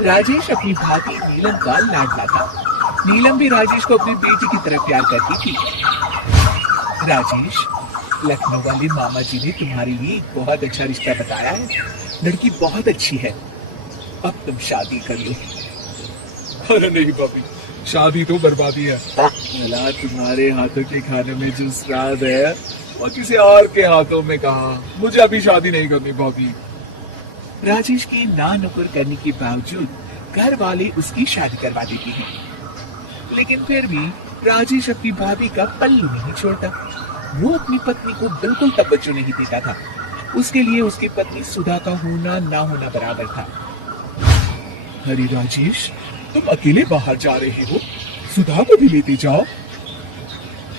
राजेश अपनी भाभी नीलम का लाडला था। नीलम भी राजेश को अपनी बेटी की तरह प्यार करती थी। राजेश, लखनऊ वाले मामा जी ने तुम्हारे लिए एक बहुत अच्छा रिश्ता बताया है। लड़की बहुत अच्छी है, अब तुम शादी कर लो। अरे नहीं भाभी, शादी तो बर्बादी है। भला तुम्हारे हाथों के खाने में जो स्वाद है और किसी और के हाथों में कहा। मुझे अभी शादी नहीं करनी भाभी। राजेश की ना नुकुर करने के बावजूद घर वाले उसकी शादी करवा देते हैं। लेकिन फिर भी राजेश अपनी भाभी का पल्लू नहीं छोड़ता। वो अपनी पत्नी को बिल्कुल तवज्जो नहीं देता था। उसके लिए उसकी पत्नी सुधा का होना ना होना बराबर था। अरे राजेश, तुम अकेले बाहर जा रहे हो, सुधा को भी लेते जाओ।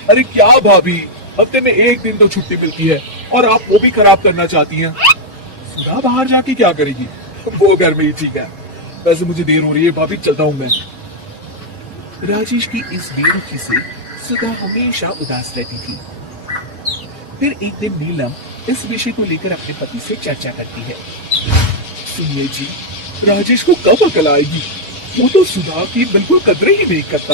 अरे क्या भाभी, हफ्ते में एक दिन तो छुट्टी मिलती है और आप वो भी खराब करना चाहती हैं। सुधा बाहर जाके क्या करेगी, वो घर में ही ठीक है। वैसे मुझे देर हो रही है भाभी, चलता हूँ मैं। राजेश की इस बेरुखी से सुधा हमेशा उदास रहती थी। फिर एक दिन नीलम इस विषय को लेकर अपने पति से चर्चा करती है। सुनिए जी, राजेश को कब अकल आएगी? वो तो सुधा की बिल्कुल कदर ही नहीं करता।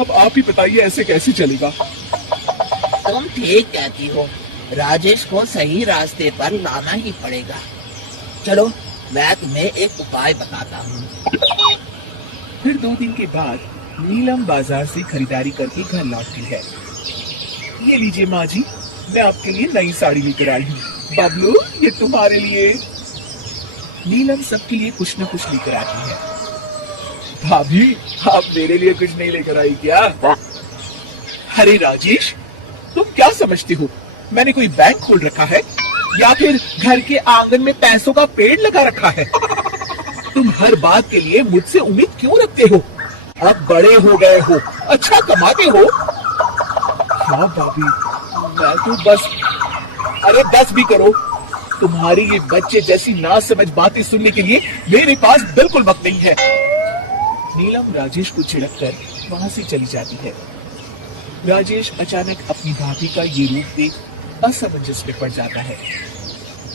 अब आप ही बताइए, ऐसे कैसे चलेगा? तुम ठीक कहती हो, राजेश को सही रास्ते पर लाना ही पड़ेगा। चलो मैं तुम्हें एक उपाय बताता हूँ। फिर 2 दिन के बाद नीलम बाजार से खरीदारी करके घर लौटती है। ये लीजिए माँ जी, मैं आपके लिए नई साड़ी लेकर आई हूँ। बबलू, ये तुम्हारे लिए। नीलम सबके लिए कुछ न कुछ लेकर आती है। भाभी, आप मेरे लिए कुछ नहीं लेकर आई क्या? अरे राजेश, तुम क्या समझते हो, मैंने कोई बैंक खोल रखा है या फिर घर के आंगन में पैसों का पेड़ लगा रखा है? तुम हर बात के लिए मुझसे उम्मीद क्यों रखते हो? अब बड़े हो गए हो, अच्छा कमाते हो। क्या भाभी, मैं तो बस, अरे बस भी करो। तुम्हारी ये बच्चे जैसी ना समझ बातें सुनने के लिए मेरे पास बिल्कुल वक्त नहीं है। नीलम राजेश को छिड़ककर वहां से चली जाती है। राजेश अचानक अपनी भाभी का ये रूप देख असमंजस में पड़ जाता है।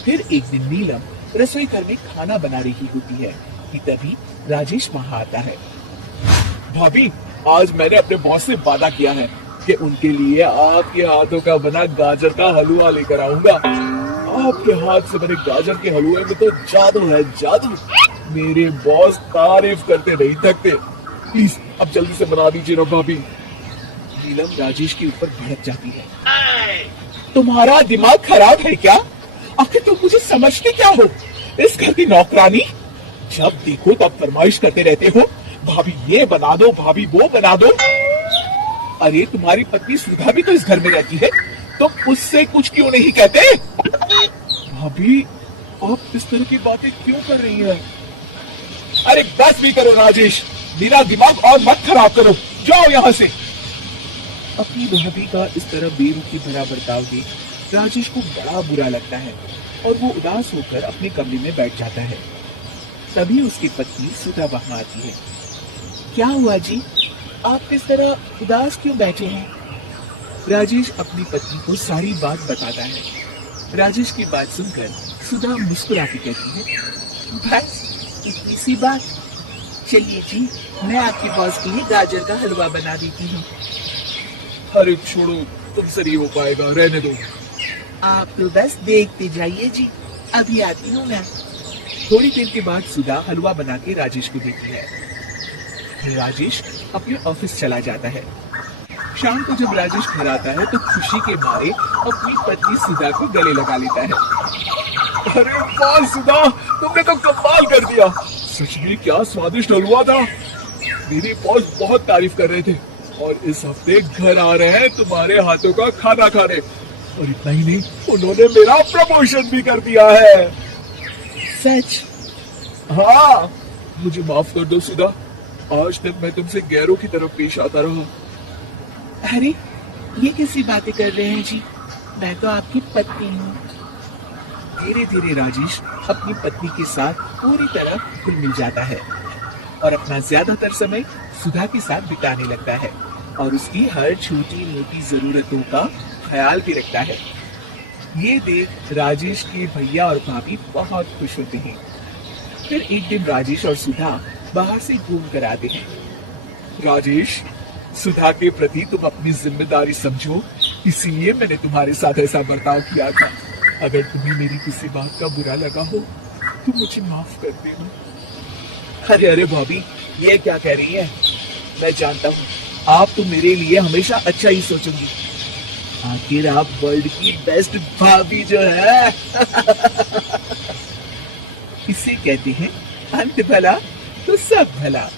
फिर एक दिन नीलम रसोई घर में खाना बना रही होती है कि तभी राजेश वहां आता है। भाभी, आज मैंने अपने बॉस से वादा किया है कि उनके लिए आपके हाथों का बना गाजर का हलवा लेकर आऊंगा। आपके हाथ से बने गाजर के हलवे में तो जादू है, जादू। मेरे बॉस तारीफ करते नहीं थकते। प्लीज अब जल्दी से बना दीजिए ना भाभी। नीलम राजेश के ऊपर भड़क जाती है। तुम्हारा दिमाग खराब है क्या? आखिर तुम मुझे समझते क्या हो? इस घर की नौकरानी? जब देखो तब फरमाइश करते रहते हो, भाभी ये बना दो, भाभी वो बना दो। अरे तुम्हारी पत्नी सुधा भी तो इस घर में रहती है, तुम उससे कुछ क्यों नहीं कहते? भाभी, आप इस तरह की बातें क्यों कर रही हैं? अरे बस भी करो राजेश, मेरा दिमाग और मत खराब करो, जाओ यहाँ से। अपनी भाभी का इस तरह बेरुखी भरा बर्ताव देख राजेश को बड़ा बुरा लगता है और वो उदास होकर अपने कमरे में बैठ जाता है। तभी उसकी पत्नी सुधा वहां आती है। क्या हुआ जी, आप इस तरह उदास क्यों बैठे हैं? राजेश अपनी पत्नी को सारी बात बताता है। राजेश की बात सुनकर सुधा मुस्कुराती कहती है, बस इतनी सी बात? चलिए जी, मैं आपके बॉस के लिए गाजर का हलवा बना देती हूँ। अरे छोड़ो, तुमसे नहीं हो पाएगा, रहने दो। आप तो बस देखते जाइए जी, अभी आती हूँ मैं। थोड़ी देर के बाद सुधा हलवा बना के राजेश को देती है। फिर राजेश अपने ऑफिस चला जाता है। शाम को जब राजेश घर आता है तो खुशी के मारे अपनी पत्नी सुधा को गले लगा लेता है। अरे वाह सुधा, तुमने तो कमाल कर दिया। सच में क्या स्वादिष्ट हलवा था। मेरे बॉस बहुत तारीफ कर रहे थे और इस हफ्ते घर आ रहे हैं तुम्हारे हाथों का खाना खाने। और इतना ही नहीं, उन्होंने मेरा प्रमोशन भी कर दिया है। सच? हाँ, मुझे माफ कर दो सुधा, आज तक मैं तुमसे गैरों की तरफ पेश आता रहा। अरे ये कैसी बातें कर रहे हैं जी, मैं तो आपकी पत्नी हूँ। धीरे धीरे राजेश अपनी पत्नी के साथ पूरी तरह घुल मिल जाता है और अपना ज्यादातर समय सुधा के साथ बिताने लगता है और उसकी हर छोटी मोटी जरूरतों का ख्याल भी रखता है। ये देख राजेश के भैया और भाभी बहुत खुश होते हैं। फिर एक दिन राजेश और सुधा बाहर से घूम कर आते हैं। राजेश, सुधा के प्रति तुम अपनी जिम्मेदारी समझो, इसीलिए मैंने तुम्हारे साथ ऐसा बर्ताव किया था। अगर तुम्हें मेरी किसी बात का बुरा लगा हो तो मुझे माफ कर देना। अरे अरे भाभी, ये क्या कह रही है? मैं जानता हूँ आप तो मेरे लिए हमेशा अच्छा ही सोचोगी। आखिर आप वर्ल्ड की बेस्ट भाभी जो है। इसे कहते हैं अंत भला तो सब भला।